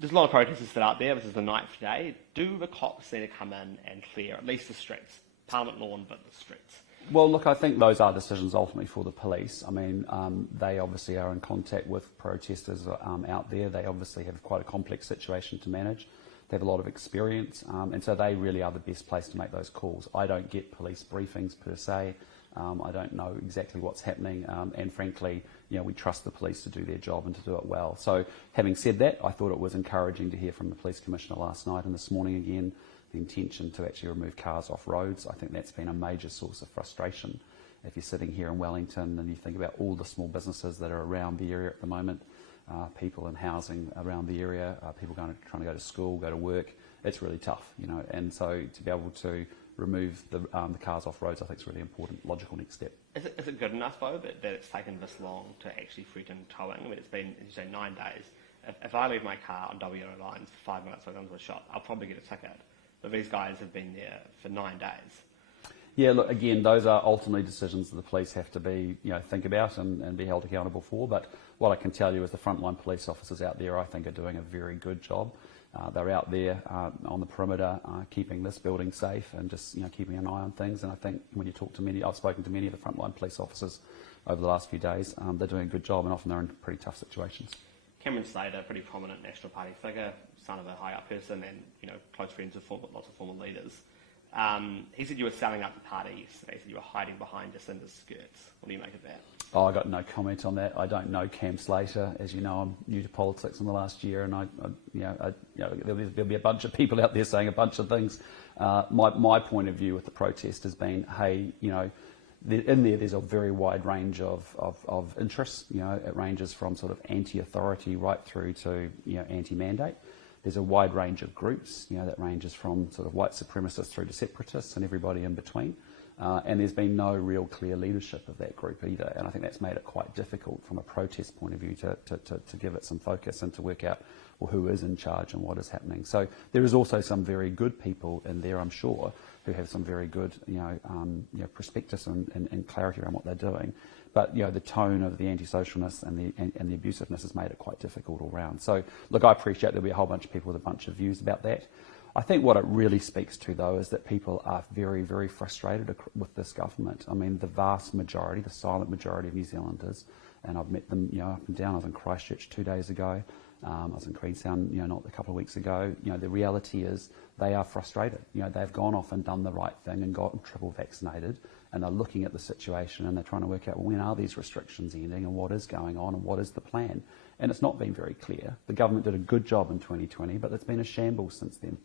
There's a lot of protesters still out there. This is the 9th day. Do the cops need to come in and clear at least the streets? Parliament lawn, but the streets. Well, look, I think those are decisions ultimately for the police. I mean, they obviously are in contact with protesters out there. They obviously have quite a complex situation to manage. They have a lot of experience, and so they really are the best place to make those calls. I don't get police briefings per se. I don't know exactly what's happening, and frankly, we trust the police to do their job and to do it well. So, having said that, I thought it was encouraging to hear from the Police Commissioner last night and this morning again the intention to actually remove cars off roads. I think that's been a major source of frustration. If you're sitting here in Wellington and you think about all the small businesses that are around the area at the moment, people in housing around the area, people trying to go to school, go to work, it's really tough, and so to be able to remove the cars off roads, I think is a really important, logical next step. Is it good enough, though, that it's taken this long to actually threaten towing? I mean, it's been, as you say, 9 days. If I leave my car on WO lines for 5 minutes, I go into a shop, I'll probably get a ticket. But these guys have been there for 9 days. Yeah, look, again, those are ultimately decisions that the police have to be, think about and be held accountable for. But what I can tell you is the frontline police officers out there, I think, are doing a very good job. They're out there on the perimeter, keeping this building safe and just keeping an eye on things. And I think when you talk to many, I've spoken to many of the frontline police officers over the last few days. They're doing a good job, and often they're in pretty tough situations. Cameron Slater, a pretty prominent National Party figure, son of a high-up person, and close friends with lots of former leaders. He said you were selling up the party yesterday. He said you were hiding behind Jacinda's skirts. What do you make of that? Oh, I got no comment on that. I don't know Cam Slater. As you know, I'm new to politics in the last year, and there'll be a bunch of people out there saying a bunch of things. My point of view with the protest has been, hey, in there's a very wide range of interests. It ranges from sort of anti-authority right through to anti-mandate. There's a wide range of groups. That ranges from sort of white supremacists through to separatists and everybody in between. And there's been no real clear leadership of that group either. And I think that's made it quite difficult from a protest point of view to give it some focus and to work out who is in charge and what is happening. So there is also some very good people in there, I'm sure, who have some very good prospectus and clarity around what they're doing. But the tone of the anti-socialness and the abusiveness has made it quite difficult all round. So look, I appreciate there'll be a whole bunch of people with a bunch of views about that. I think what it really speaks to, though, is that people are very, very frustrated with this government. I mean, the vast majority, the silent majority of New Zealanders, and I've met them, up and down. I was in Christchurch 2 days ago. I was in Queenstown, not a couple of weeks ago. The reality is they are frustrated. They've gone off and done the right thing and gotten triple vaccinated, and they're looking at the situation and they're trying to work out, well, when are these restrictions ending and what is going on and what is the plan? And it's not been very clear. The government did a good job in 2020, but it's been a shambles since then.